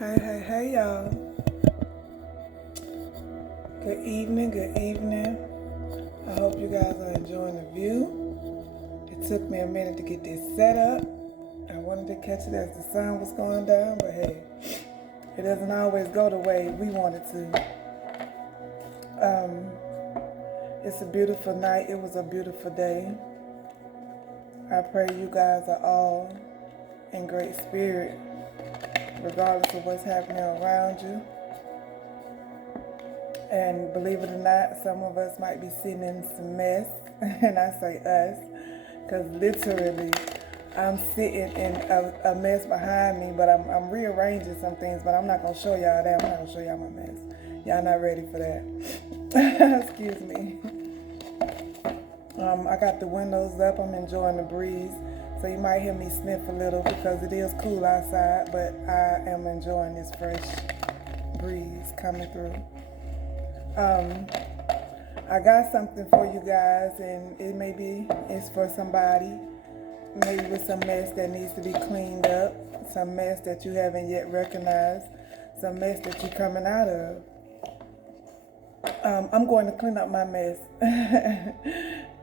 Hey, y'all. Good evening, good evening. I hope you guys are enjoying the view. It took me a minute to get this set up. I wanted to catch it as the sun was going down, but hey, it doesn't always go the way we want it to. It's a beautiful night. It was a beautiful day. I pray you guys are all in great spirit, regardless of what's happening around you. And believe it or not, some of us might be sitting in some mess, and I say us, because literally I'm sitting in a mess behind me, but I'm rearranging some things, but I'm not going to show y'all that. I'm not going to show y'all my mess. Y'all not ready for that. Excuse me. I got the windows up. I'm enjoying the breeze. So you might hear me sniff a little because it is cool outside, but I am enjoying this fresh breeze coming through. I got something for you guys, and it maybe it's for somebody, maybe with some mess that needs to be cleaned up, some mess that you haven't yet recognized, some mess that you're coming out of. I'm going to clean up my mess.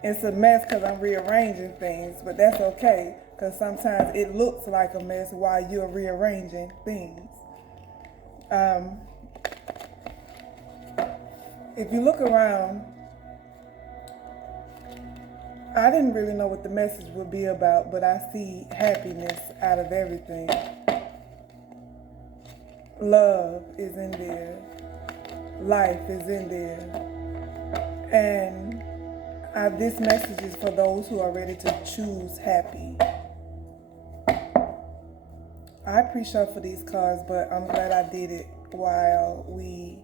It's a mess because I'm rearranging things, but that's okay because sometimes it looks like a mess while you're rearranging things. If you look around, I didn't really know what the message would be about, but I see happiness out of everything. Love is in there. Life is in there. And this message is for those who are ready to choose happy. I pre-shuffled these cards, but I'm glad I did it while we're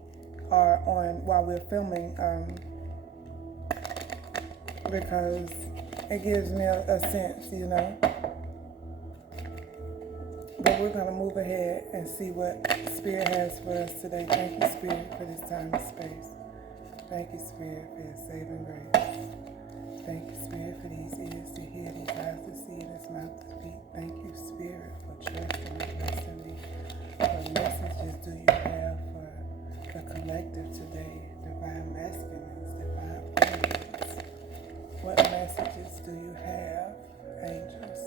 filming, because it gives me a sense, you know. But we're going to move ahead and see what Spirit has for us today. Thank you, Spirit, for this time and space. Thank you, Spirit, for your saving grace. Thank you, Spirit, for these ears to hear, these eyes to see, this mouth to speak. Thank you, Spirit, for trusting and blessing me. What messages do you have for the collective today? Divine masculines, divine feminines. What messages do you have, angels?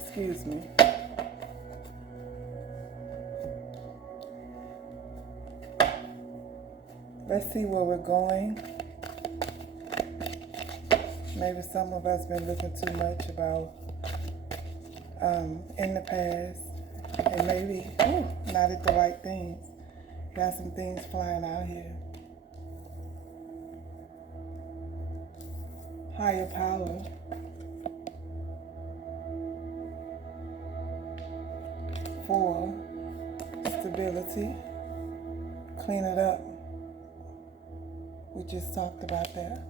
Excuse me. Let's see where we're going. Maybe some of us been looking too much about in the past, and maybe not at the right things. Got some things flying out here. Higher power. For stability. Clean it up. We just talked about that.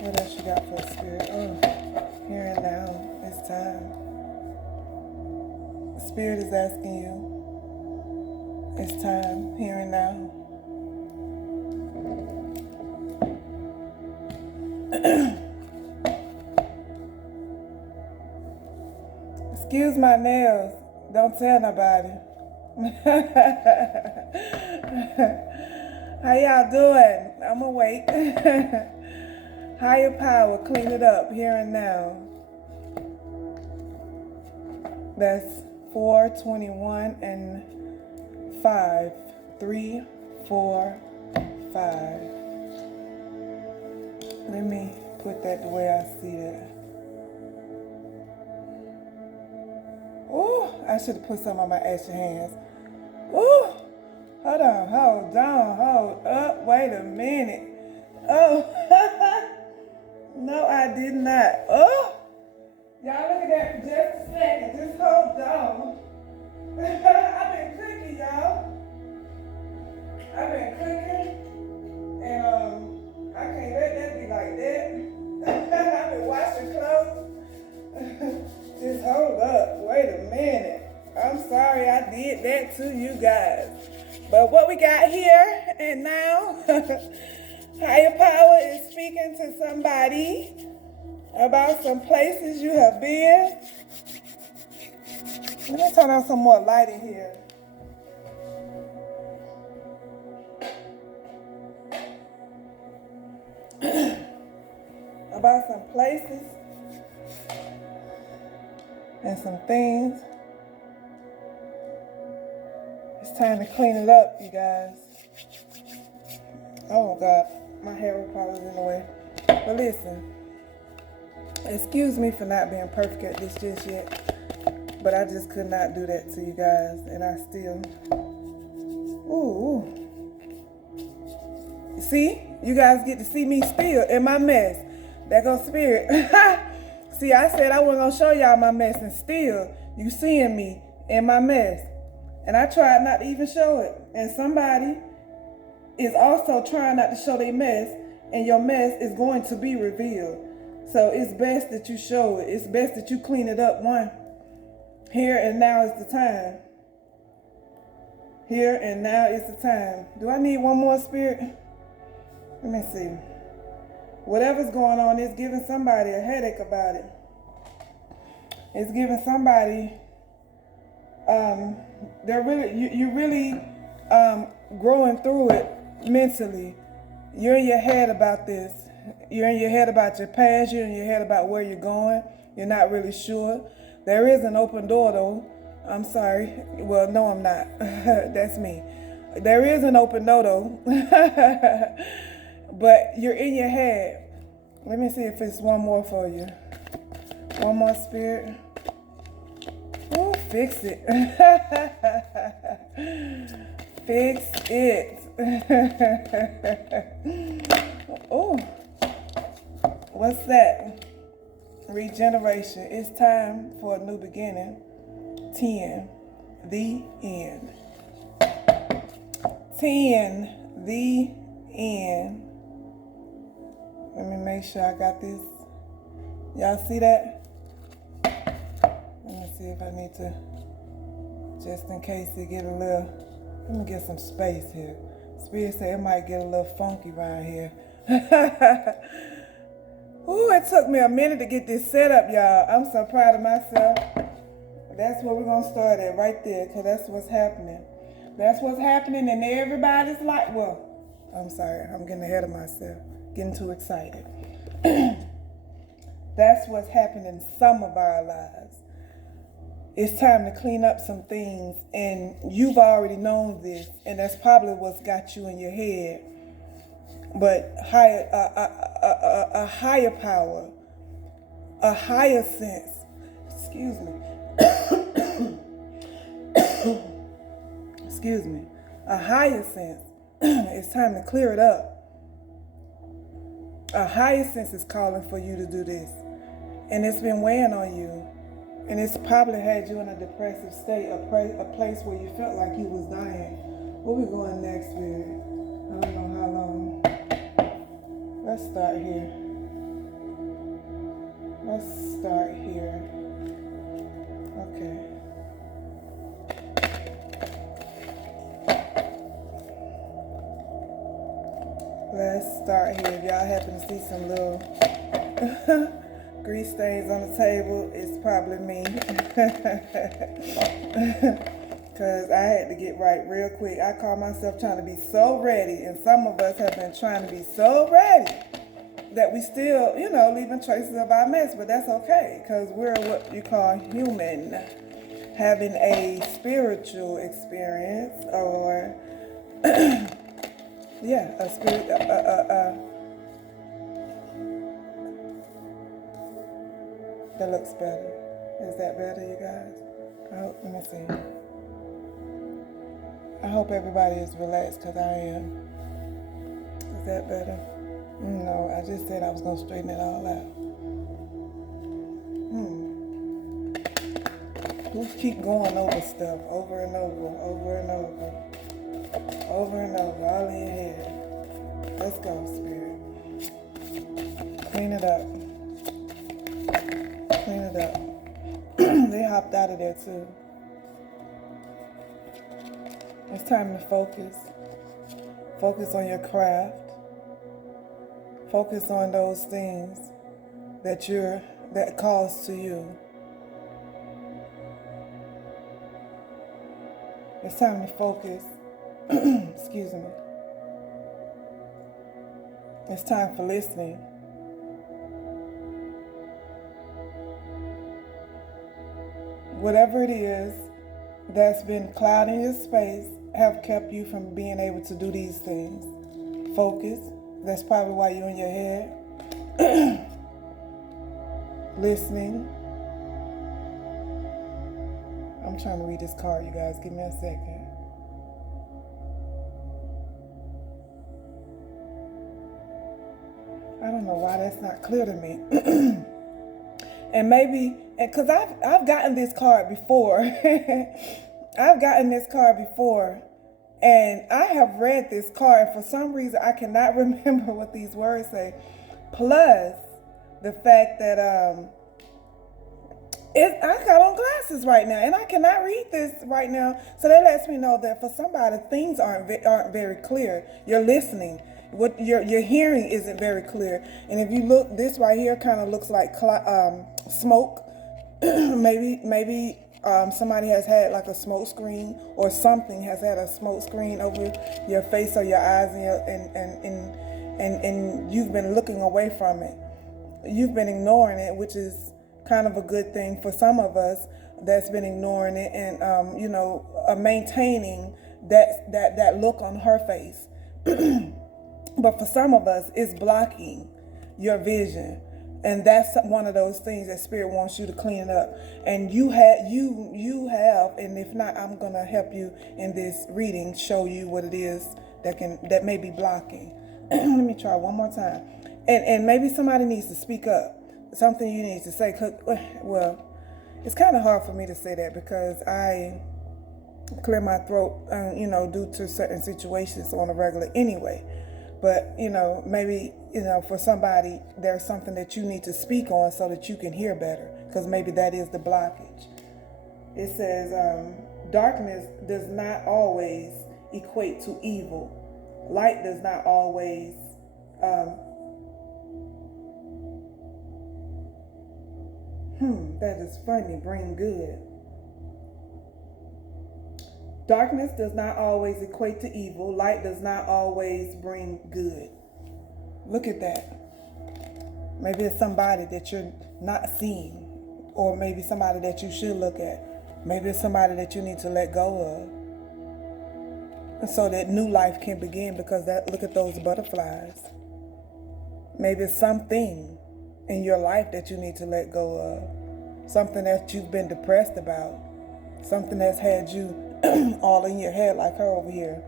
What else you got for us, Spirit? Here and now, it's time. The Spirit is asking you, it's time, here and now. Excuse my nails. Don't tell nobody. How y'all doing? I'm awake. Higher power, clean it up here and now. That's 421 and 5. 3, 4, 5. Let me put that the way I see it. Ooh, I should have put some on my ashy hands. Ooh, hold up, wait a minute. Oh, no, I did not. Oh, y'all look at that for just a second. Just hold on. I've been cooking, y'all. I've been cooking, and I can't let that be like that. I've been washing clothes. Just hold up. Wait a minute. I'm sorry I did that to you guys. But what we got here and now, higher power is speaking to somebody About some places you have been. Let me turn on some more light in here. About some places and some things. It's time to clean it up, you guys. Oh God, my hair was probably in the way. But listen, excuse me for not being perfect at this just yet, but I just could not do that to you guys, and I still. Ooh. See, you guys get to see me still in my mess. There goes Spirit. See, I said I wasn't gonna show y'all my mess, and still you seeing me in my mess. And I tried not to even show it. And somebody is also trying not to show their mess, and your mess is going to be revealed. So it's best that you show it. It's best that you clean it up. One, here and now is the time. Here and now is the time. Do I need one more, Spirit? Let me see. Whatever's going on is giving somebody a headache about it. It's giving somebody, you're really growing through it mentally. You're in your head about this. You're in your head about your past. You're in your head about where you're going. You're not really sure. There is an open door though. I'm sorry. Well, no, I'm not. That's me. There is an open door though. But you're in your head. Let me see if it's one more for you. One more, Spirit. Ooh, fix it. Fix it. Ooh. What's that? Regeneration. It's time for a new beginning. 10. The end. 10. The end. Let me make sure I got this. Y'all see that? Let me see if I need to, just in case it get a little, let me get some space here. Spirit said it might get a little funky around here. Ooh, it took me a minute to get this set up, y'all. I'm so proud of myself. That's where we're going to start at, right there, because that's what's happening. That's what's happening in everybody's life. Well, I'm sorry, I'm getting ahead of myself. Getting too excited. That's what's happened in some of our lives. It's time to clean up some things, and you've already known this, and that's probably what's got you in your head. But a higher power, a higher sense, excuse me, excuse me, a higher sense, it's time to clear it up. A higher sense is calling for you to do this. And it's been weighing on you. And it's probably had you in a depressive state, a place where you felt like you was dying. Where we going next, Spirit? I don't know how long. Let's start here. Let's start here. Okay. Let's start here. If y'all happen to see some little grease stains on the table, it's probably me. Because I had to get right real quick. I call myself trying to be so ready, and some of us have been trying to be so ready that we still, leaving traces of our mess, but that's okay, because we're what you call human, having a spiritual experience, or yeah, a spirit, that looks better. Is that better, you guys? Let me see. I hope everybody is relaxed, because I am. Is that better? No, I just said I was going to straighten it all out. Let's keep going over stuff, over and over, over and over. Over and over, all in your head. Let's go, Spirit. Clean it up. Clean it up. They hopped out of there too. It's time to focus. Focus on your craft. Focus on those things that calls to you. It's time to focus. Excuse me. It's time for listening. Whatever it is that's been clouding your space have kept you from being able to do these things. Focus. That's probably why you're in your head. Listening. I'm trying to read this card, you guys. Give me a second. I don't know why that's not clear to me. And maybe, because I've gotten this card before. I've gotten this card before. And I have read this card. For some reason, I cannot remember what these words say. Plus, the fact that I got on glasses right now, and I cannot read this right now. So that lets me know that for somebody, things aren't very clear. You're listening. What you're hearing isn't very clear. And if you look, this right here kind of looks like smoke. maybe somebody has had like a smoke screen, or something has had a smoke screen over your face or your eyes, and you've been looking away from it. You've been ignoring it, which is kind of a good thing for some of us that's been ignoring it and maintaining that look on her face. But for some of us, it's blocking your vision. And that's one of those things that Spirit wants you to clean up. And you have, and if not, I'm going to help you in this reading, show you what it is that may be blocking. Let me try one more time. And maybe somebody needs to speak up. Something you need to say. Well, it's kind of hard for me to say that because I clear my throat, due to certain situations on a regular anyway. But, maybe, for somebody, there's something that you need to speak on so that you can hear better, because maybe that is the blockage. It says, darkness does not always equate to evil. Light does not always, that is funny, bring good. Darkness does not always equate to evil. Light does not always bring good. Look at that. Maybe it's somebody that you're not seeing, or maybe somebody that you should look at. Maybe it's somebody that you need to let go of, and so that new life can begin. Because look at those butterflies. Maybe it's something in your life that you need to let go of. Something that you've been depressed about. Something that's had you all in your head like her over here.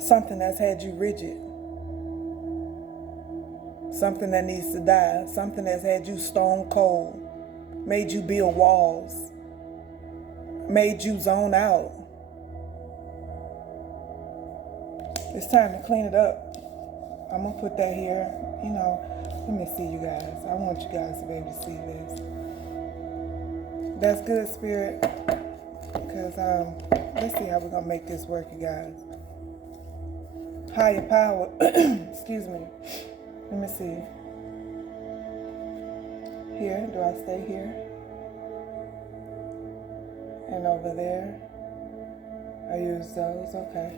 Something that's had you rigid. Something that needs to die. Something that's had you stone cold. Made you build walls. Made you zone out. It's time to clean it up. I'm going to put that here. Let me see you guys. I want you guys to be able to see this. That's good, Spirit. Because let's see how we're going to make this work, you guys. Higher power. Excuse me. Let me see. Here. Do I stay here? And over there. I use those. Okay.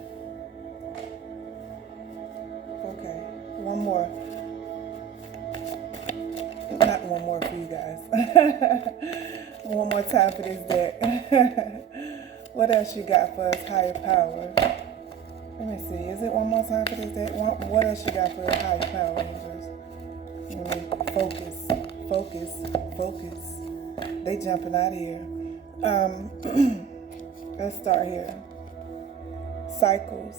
Okay. One more. Not one more for you guys. One more time for this deck. What else you got for us, higher power? Let me see. Is it one more time for this deck? What else you got for us, higher power? Focus. They jumping out of here. Let's start here. Cycles.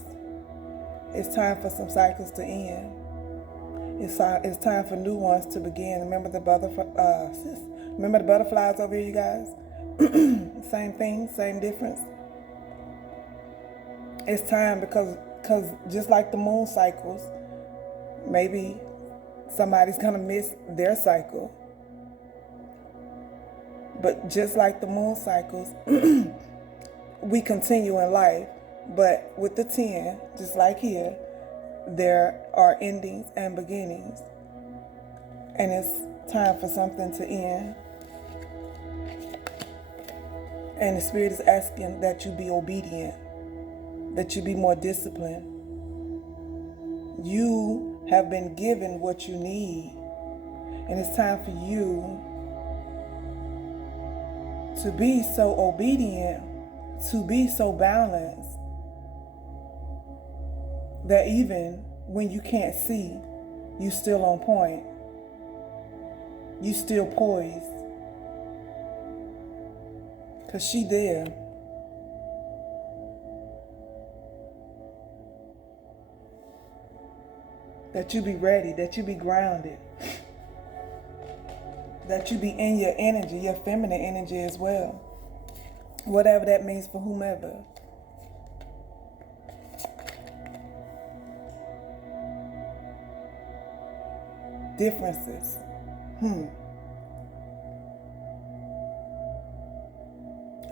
It's time for some cycles to end. It's time for new ones to begin. Remember the butterflies over here, you guys? Same thing, same difference. It's time because just like the moon cycles, maybe somebody's going to miss their cycle. But just like the moon cycles, we continue in life. But with the 10, just like here, there are endings and beginnings. And it's time for something to end. And the Spirit is asking that you be obedient, that you be more disciplined. You have been given what you need. And it's time for you to be so obedient, to be so balanced, that even when you can't see, you still on point. You still poised. Because she there. That you be ready, that you be grounded. That you be in your energy, your feminine energy as well. Whatever that means for whomever. Differences.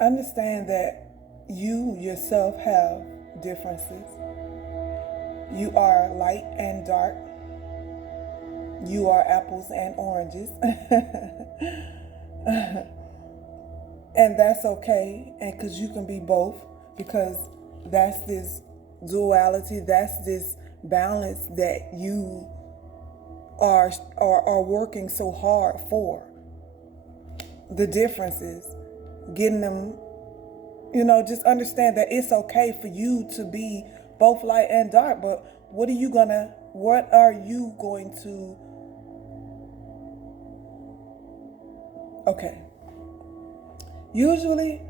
Understand that you yourself have differences. You are light and dark. You are apples and oranges. And that's okay. And because you can be both, because that's this duality, that's this balance that you are working so hard for. The differences, getting them, just understand that it's okay for you to be both light and dark, but what are you going to, okay. Usually,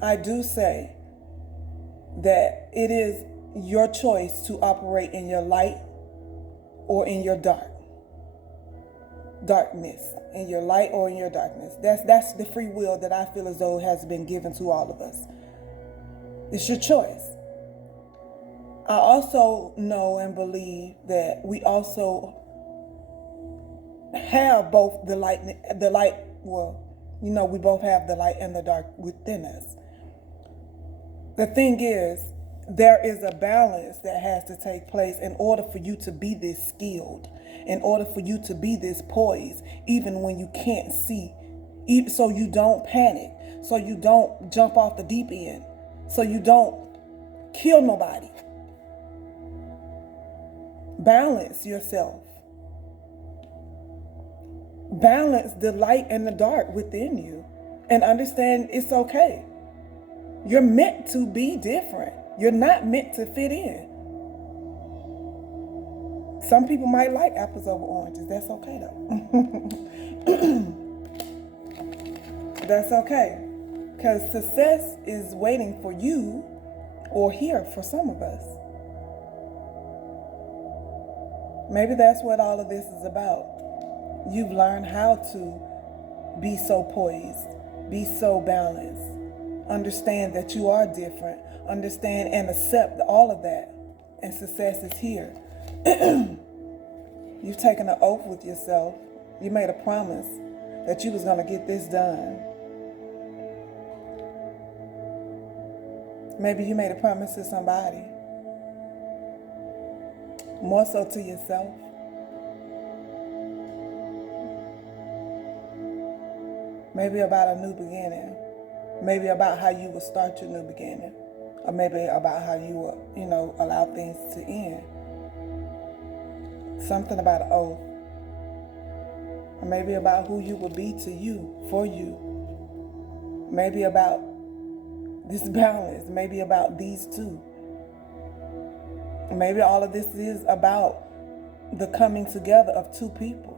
I do say that it is your choice to operate in your light or in your darkness, in your light or in your darkness. That's the free will that I feel as though has been given to all of us. It's your choice. I also know and believe that we also have both the light, we both have the light and the dark within us. The thing is, there is a balance that has to take place in order for you to be this skilled, in order for you to be this poised, even when you can't see, so you don't panic, so you don't jump off the deep end, so you don't kill nobody. Balance yourself. Balance the light and the dark within you, and understand it's okay. You're meant to be different. You're not meant to fit in. Some people might like apples over oranges. That's okay though. That's okay. Because success is waiting for you, or here for some of us. Maybe that's what all of this is about. You've learned how to be so poised, be so balanced, understand that you are different, understand and accept all of that, and success is here. You've taken an oath with yourself. You made a promise that you was going to get this done. Maybe you made a promise to somebody, more so to yourself. Maybe about a new beginning. Maybe about how you will start your new beginning. Or maybe about how you will, allow things to end. Something about an oath. Or maybe about who you will be to you, for you. Maybe about this balance. Maybe about these two. Maybe all of this is about the coming together of two people.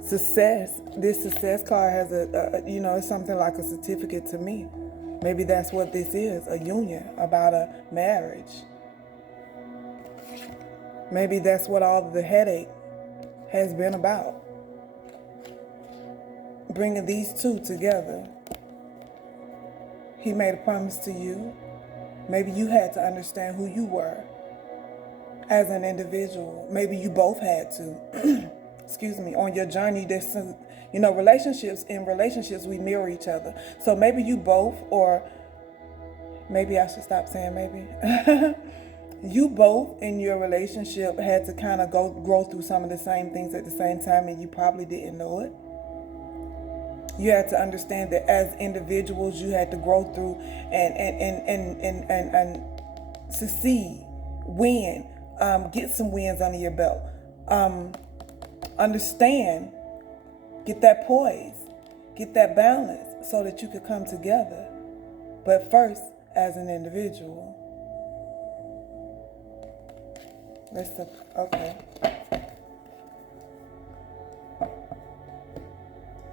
Success. This success card has it's something like a certificate to me. Maybe that's what this is, a union, about a marriage. Maybe that's what all of the headache has been about. Bringing these two together. He made a promise to you. Maybe you had to understand who you were as an individual. Maybe you both had to. Excuse me, on your journey, there's some, relationships, we mirror each other. So maybe you both, or maybe I should stop saying maybe. You both in your relationship had to kind of grow through some of the same things at the same time, and you probably didn't know it. You had to understand that as individuals, you had to grow through and succeed, win, get some wins under your belt. Understand, get that poise, get that balance so that you could come together. But first, as an individual. Okay.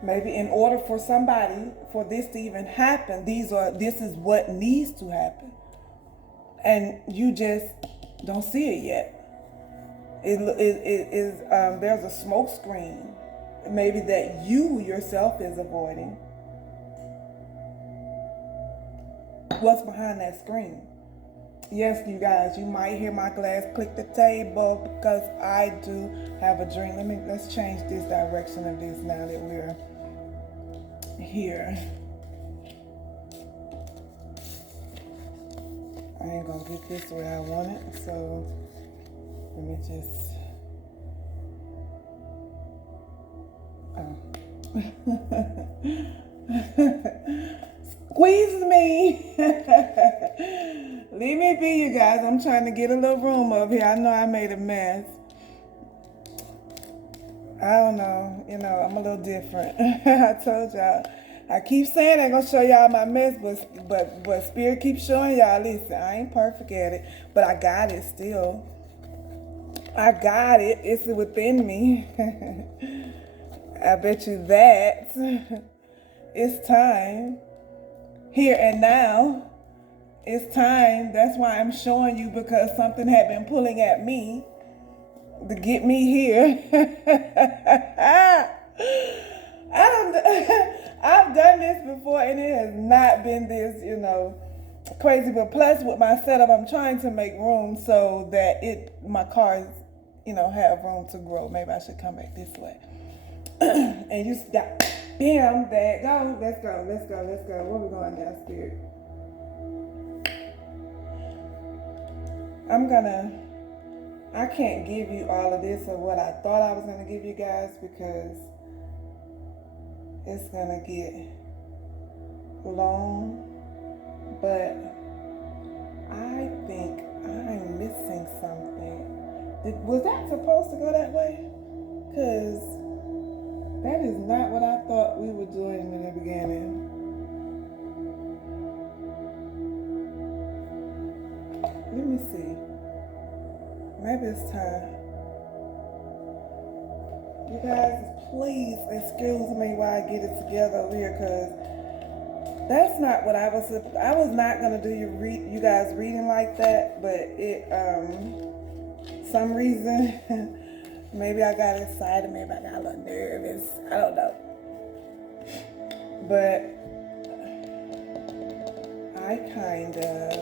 Maybe in order for somebody, for this to even happen, this is what needs to happen. And you just don't see it yet. There's a smoke screen, maybe that you yourself is avoiding. What's behind that screen? Yes, you guys, you might hear my glass click the table because I do have a dream. Let's change this direction of this now that we're here. I ain't gonna get this the way I want it, so let me just squeeze me. Leave me be, you guys. I'm trying to get a little room up here. I know I made a mess. I don't know. I'm a little different. I told y'all. I keep saying I'm gonna show y'all my mess, but Spirit keeps showing y'all. Listen, I ain't perfect at it, but I got it still. I got it. It's within me. I bet you that. It's time. Here and now. It's time. That's why I'm showing you, because something had been pulling at me to get me here. I've done this before and it has not been this, crazy. But plus with my setup, I'm trying to make room so that my cars, have room to grow. Maybe I should come back this way. And you stop. Bam, there. Go. Let's go. Where we going now, Spirit? I can't give you all of this or what I thought I was going to give you guys, because it's going to get long, but I think I'm missing something. Was that supposed to go that way? Because that is not what I thought we were doing in the beginning. Let me see. Maybe it's time. You guys, please excuse me while I get it together over here, because that's not what I was not going to do you guys reading like that, but some reason, maybe I got excited, maybe I got a little nervous, I don't know. But I kind of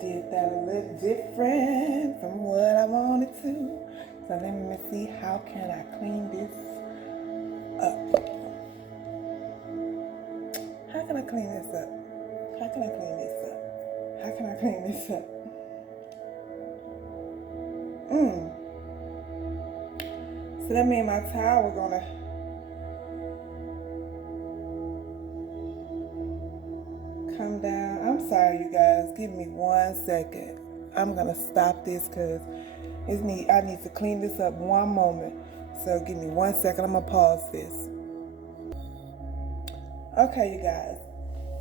did that a little different from what I wanted to. So let me see, how can I clean this up? How can I clean this up? How can I clean this up? How can I clean this up? So that means my towel, we're gonna come down. I'm sorry, you guys. Give me 1 second. I'm gonna stop this because I need to clean this up one moment. So give me 1 second. I'm gonna pause this. Okay, you guys.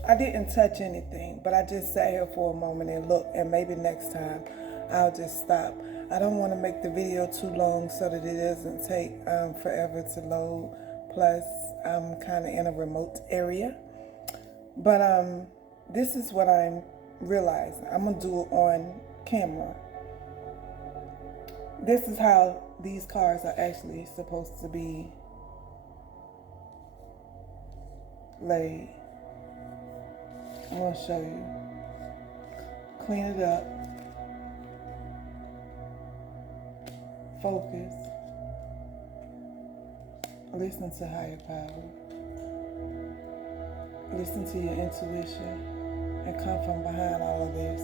I didn't touch anything, but I just sat here for a moment and looked, and maybe next time I'll just stop. I don't want to make the video too long so that it doesn't take forever to load. Plus, I'm kind of in a remote area. But this is what I'm realizing. I'm going to do it on camera. This is how these cars are actually supposed to be laid. I'm going to show you. Clean it up. Focus. Listen to higher power. Listen to your intuition and come from behind all of this.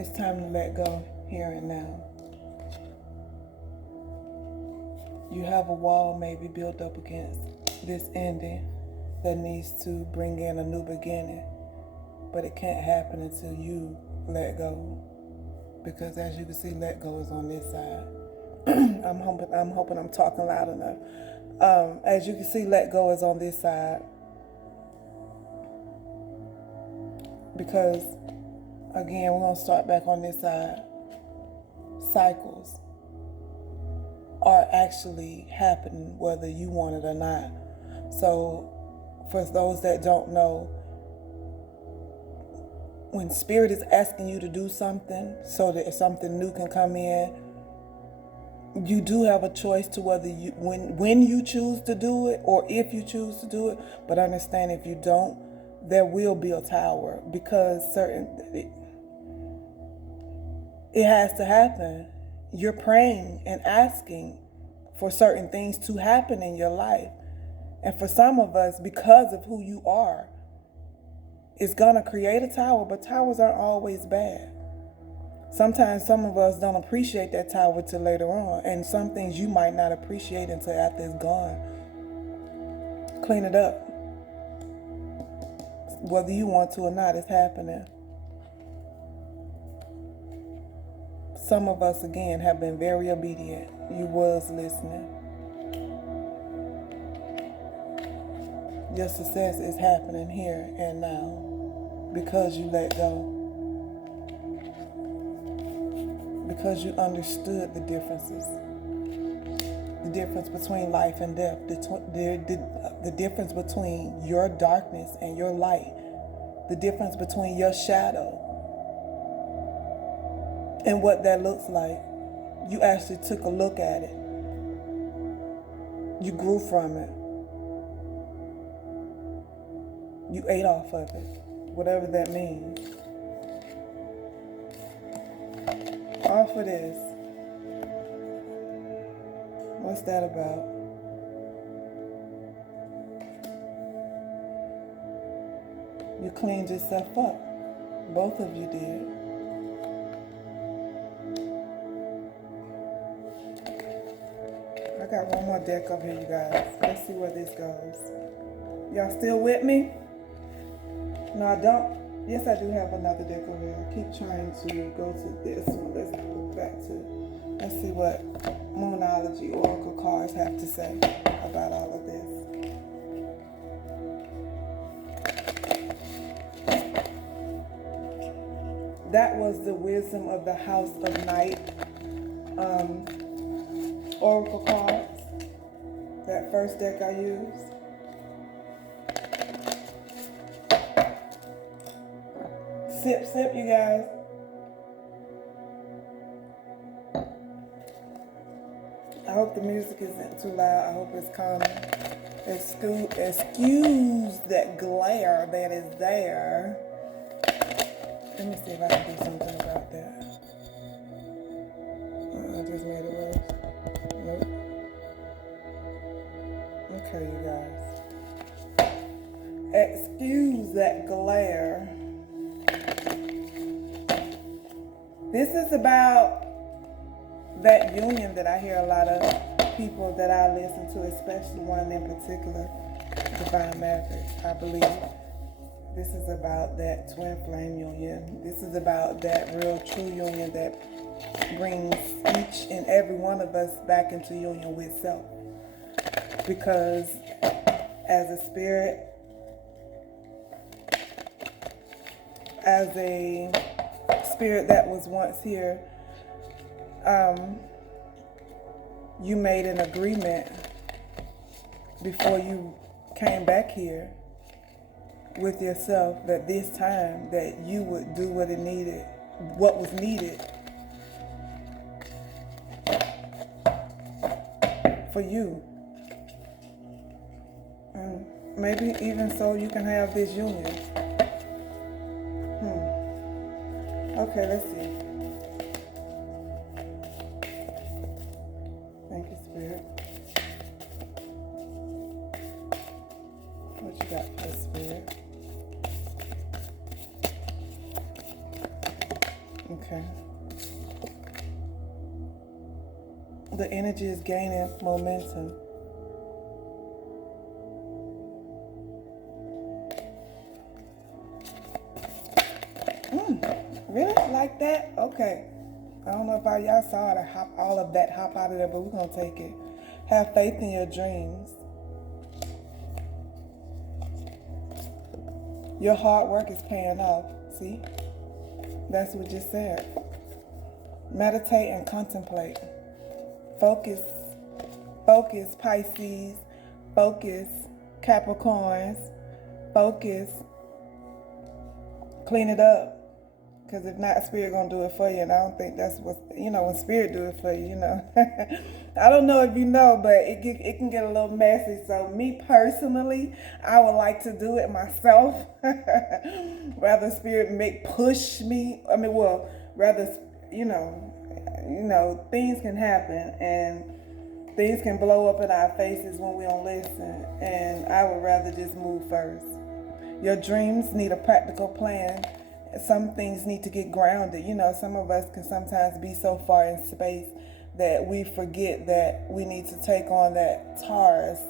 It's time to let go here and now. You have a wall maybe built up against this ending that needs to bring in a new beginning, but it can't happen until you let go. Because as you can see, let go is on this side. I'm hoping I'm talking loud enough. As you can see, let go is on this side. Because, again, we're going to start back on this side. Cycles are actually happening whether you want it or not. So, for those that don't know, when Spirit is asking you to do something so that something new can come in, you do have a choice to whether you, when you choose to do it or if you choose to do it. But understand, if you don't, there will be a tower, because it has to happen. You're praying and asking for certain things to happen in your life. And for some of us, because of who you are, it's going to create a tower, but towers aren't always bad. Sometimes some of us don't appreciate that tower till later on, and some things you might not appreciate until after it's gone. Clean it up. Whether you want to or not, it's happening. Some of us, again, have been very obedient. You was listening. Your success is happening here and now because you let go. Because you understood the differences. The difference between life and death. The difference between your darkness and your light. The difference between your shadow and what that looks like. You actually took a look at it. You grew from it. You ate off of it. Whatever that means. Off of this. What's that about? You cleaned yourself up. Both of you did. I got one more deck up here, you guys. Let's see where this goes. Y'all still with me? No, I don't. Yes, I do have another deck over here. I keep trying to go to this one. Let's go back to. Let's see what Moonology Oracle cards have to say about all of this. That was the Wisdom of the House of Night Oracle cards. That first deck I used. Sip, sip, you guys. I hope the music isn't too loud. I hope it's calming. Excuse that glare that is there. Let me see if I can do something about that. I just made it worse. Nope. Okay, you guys. Excuse that glare. This is about that union that I hear a lot of people that I listen to, especially one in particular, Divine Maverick, I believe. This is about that twin flame union. This is about that real true union that brings each and every one of us back into union with self. Because as a spirit, as a spirit that was once here, you made an agreement before you came back here with yourself that this time that you would do what was needed for you. And maybe even so you can have this union. Okay, let's see. Thank you, Spirit. What you got for the Spirit? Okay. Okay. The energy is gaining momentum. Really? Like that? Okay. I don't know if y'all saw it, all of that hop out of there, but we're going to take it. Have faith in your dreams. Your hard work is paying off. See? That's what just said. Meditate and contemplate. Focus. Focus, Pisces. Focus, Capricorns. Focus. Clean it up. Because if not, Spirit gonna do it for you, and I don't think that's what, when Spirit do it for you, I don't know if you know, but it can get a little messy. So me personally, I would like to do it myself. Rather Spirit push me. Rather, things can happen and things can blow up in our faces when we don't listen. And I would rather just move first. Your dreams need a practical plan. Some things need to get grounded. Some of us can sometimes be so far in space that we forget that we need to take on that Taurus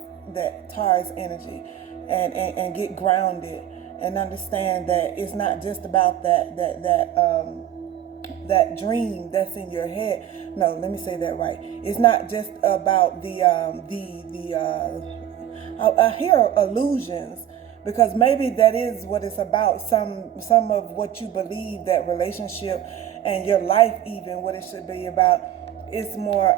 energy and get grounded and understand that it's not just about that dream that's in your head. No, let me say that right. It's not just about I hear illusions. Because maybe that is what it's about. Some of what you believe that relationship and your life, even what it should be about, is more,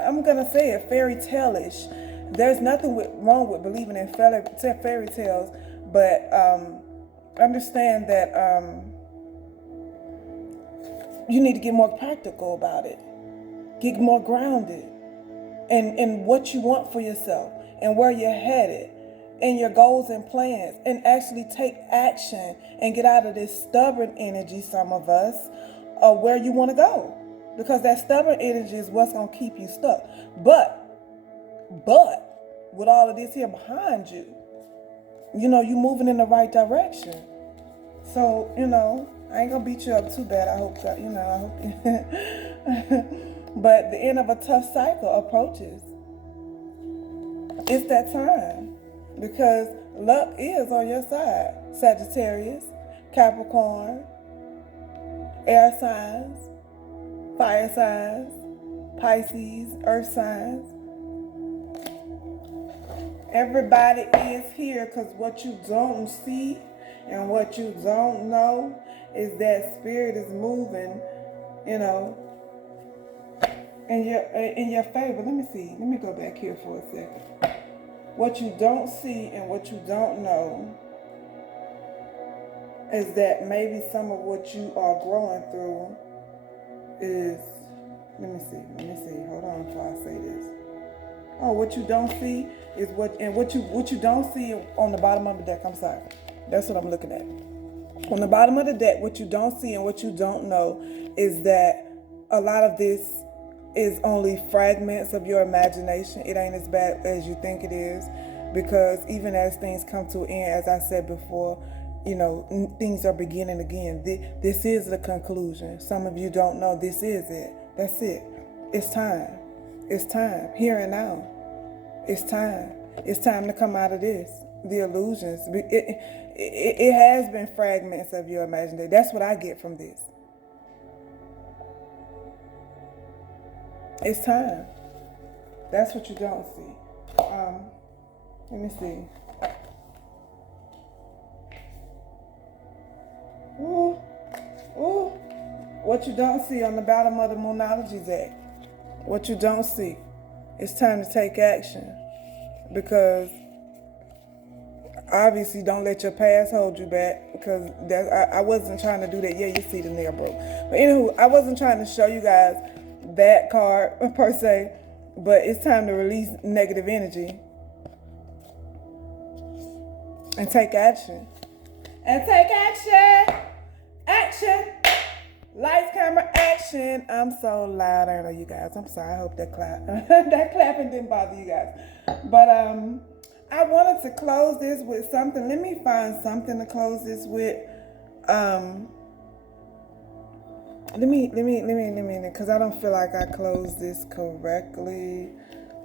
I'm going to say it, fairy tale-ish. There's nothing wrong with believing in fairy tales, but understand that you need to get more practical about it. Get more grounded in what you want for yourself and where you're headed. And your goals and plans, and actually take action and get out of this stubborn energy, some of us, of where you want to go. Because that stubborn energy is what's going to keep you stuck. But, with all of this here behind you, you're moving in the right direction. So, I ain't going to beat you up too bad. I hope that, but the end of a tough cycle approaches. It's that time. Because luck is on your side. Sagittarius, Capricorn, air signs, fire signs, Pisces, earth signs. Everybody is here because what you don't see and what you don't know is that Spirit is moving, in your favor. Let me see. Let me go back here for a second. What you don't see and what you don't know is that maybe some of what you are growing through is, let me see, hold on before I say this. Oh, what you don't see is what you don't see on the bottom of the deck, I'm sorry. That's what I'm looking at. On the bottom of the deck, what you don't see and what you don't know is that a lot of this is only fragments of your imagination. It ain't as bad as you think it is, because even as things come to an end, as I said before, things are beginning again. This is the conclusion. Some of you don't know this is it. That's it. It's time. It's time. Here and now. It's time. It's time to come out of this. The illusions. It has been fragments of your imagination. That's what I get from this. It's time. That's what you don't see. Let me see. Ooh. What you don't see on the bottom of the Moonology deck. What you don't see. It's time to take action. Because obviously don't let your past hold you back. Because I wasn't trying to do that. Yeah, you see the nail broke. But anywho, I wasn't trying to show you guys that card per se, but it's time to release negative energy and take action. Action. Lights, camera, action. I'm so loud, I know you guys. I'm sorry. I hope that clapping didn't bother you guys. But I wanted to close this with something. Let me find something to close this with. because I don't feel like I closed this correctly.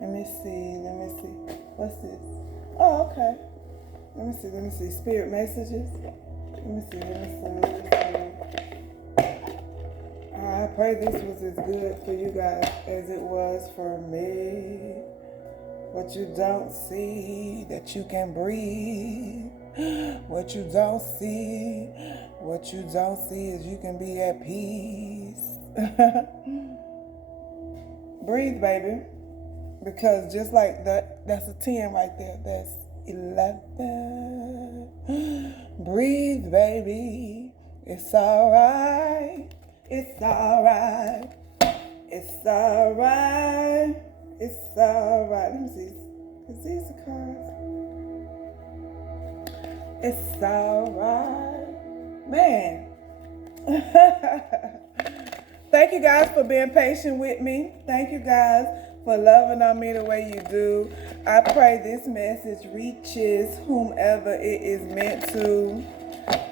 Let me see. What's this? Oh, okay. Let me see. Spirit messages. Let me see. I pray this was as good for you guys as it was for me. What you don't see, that you can breathe. What you don't see is you can be at peace. Breathe, baby. Because just like that's a 10 right there. That's 11. Breathe, baby. It's alright. It's alright. It's alright. It's alright. Let me see. Is these the cards? It's alright. Man. Thank you guys for being patient with me. Thank you guys for loving on me the way you do. I pray this message reaches whomever it is meant to.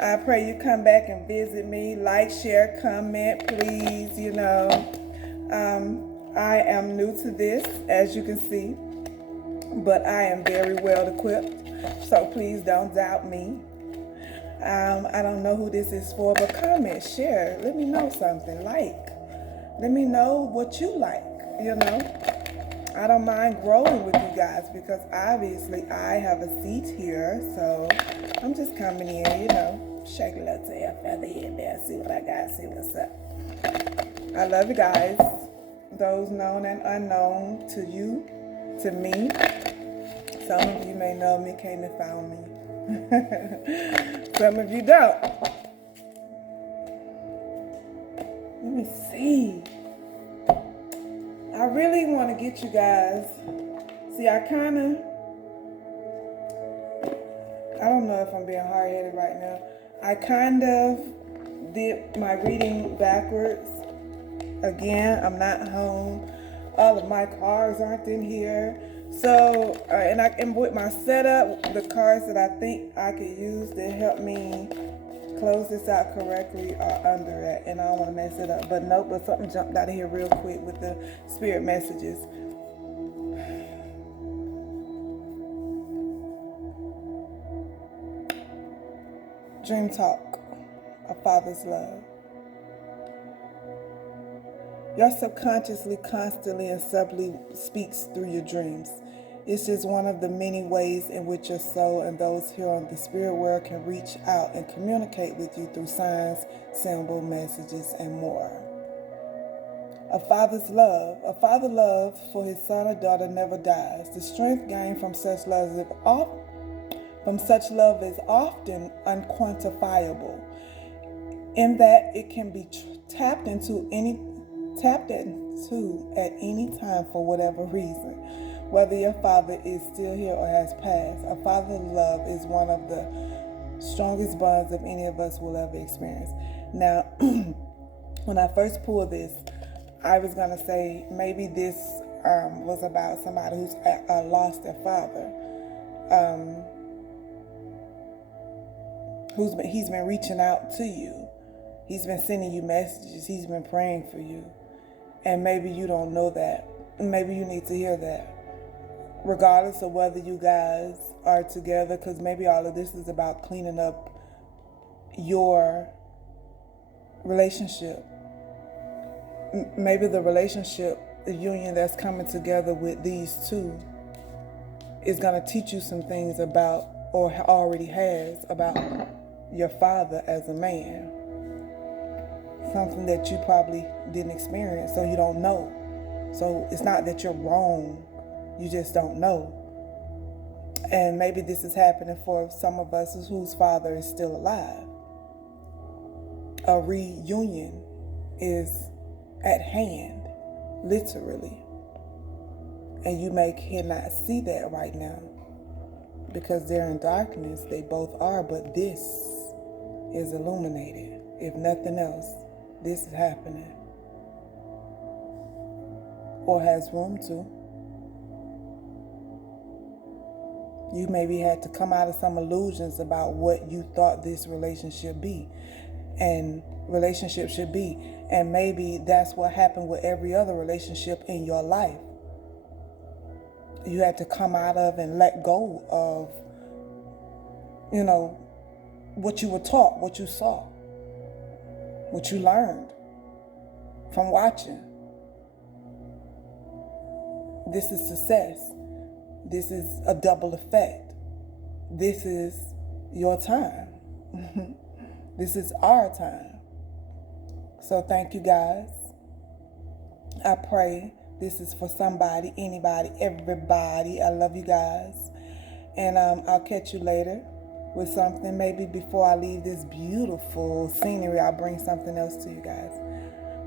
I pray you come back and visit me. Like, share, comment, please. I am new to this, as you can see, but I am very well equipped. So please don't doubt me. I don't know who this is for, but comment, share. Let me know something. Let me know what you like. I don't mind growing with you guys because obviously I have a seat here. So I'm just coming in, shake a little tail feather here and there, see what I got, see what's up. I love you guys. Those known and unknown to you, to me. Some of you may know me, came and found me. Some of you don't. Let me see. I really want to get you guys. See, I don't know if I'm being hard-headed right now. I kind of did my reading backwards. Again, I'm not home. All of my cards aren't in here. So, and with my setup, the cards that I think I could use to help me close this out correctly are under it. And I don't want to mess it up. But nope, but something jumped out of here real quick with the spirit messages. Dream talk, a father's love. Your subconsciously constantly and subtly speaks through your dreams. It's just one of the many ways in which your soul and those here on the spirit world can reach out and communicate with you through signs, symbol, messages, and more. A father's love. A father's love for his son or daughter never dies. The strength gained from such love is often unquantifiable, in that it can be tapped into at any time for whatever reason, whether your father is still here or has passed. A father's love is one of the strongest bonds of any of us will ever experience. Now, when I first pulled this, I was going to say maybe this was about somebody who's lost their father. He's been reaching out to you. He's been sending you messages. He's been praying for you. And maybe you don't know that. Maybe you need to hear that. Regardless of whether you guys are together, because maybe all of this is about cleaning up your relationship. Maybe the relationship, the union that's coming together with these two is going to teach you some things about, or already has, about your father as a man. Something that you probably didn't experience, so you don't know. So it's not that you're wrong, you just don't know. And maybe this is happening for some of us whose father is still alive. A reunion is at hand, literally. And you cannot see that right now because they're in darkness. They both are, but this is illuminated. If nothing else, this is happening, or has room to. You maybe had to come out of some illusions about what you thought this relationship should be. And maybe that's what happened with every other relationship in your life. You had to come out of and let go of, what you were taught, what you saw, what you learned from watching. This is success. This is a double effect. This is your time. This is our time. So thank you guys. I pray this is for somebody, anybody, everybody. I love you guys. And I'll catch you later with something. Maybe before I leave this beautiful scenery, I'll bring something else to you guys.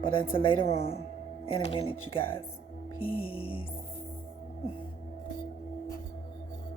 But until later on, in a minute, you guys. Peace.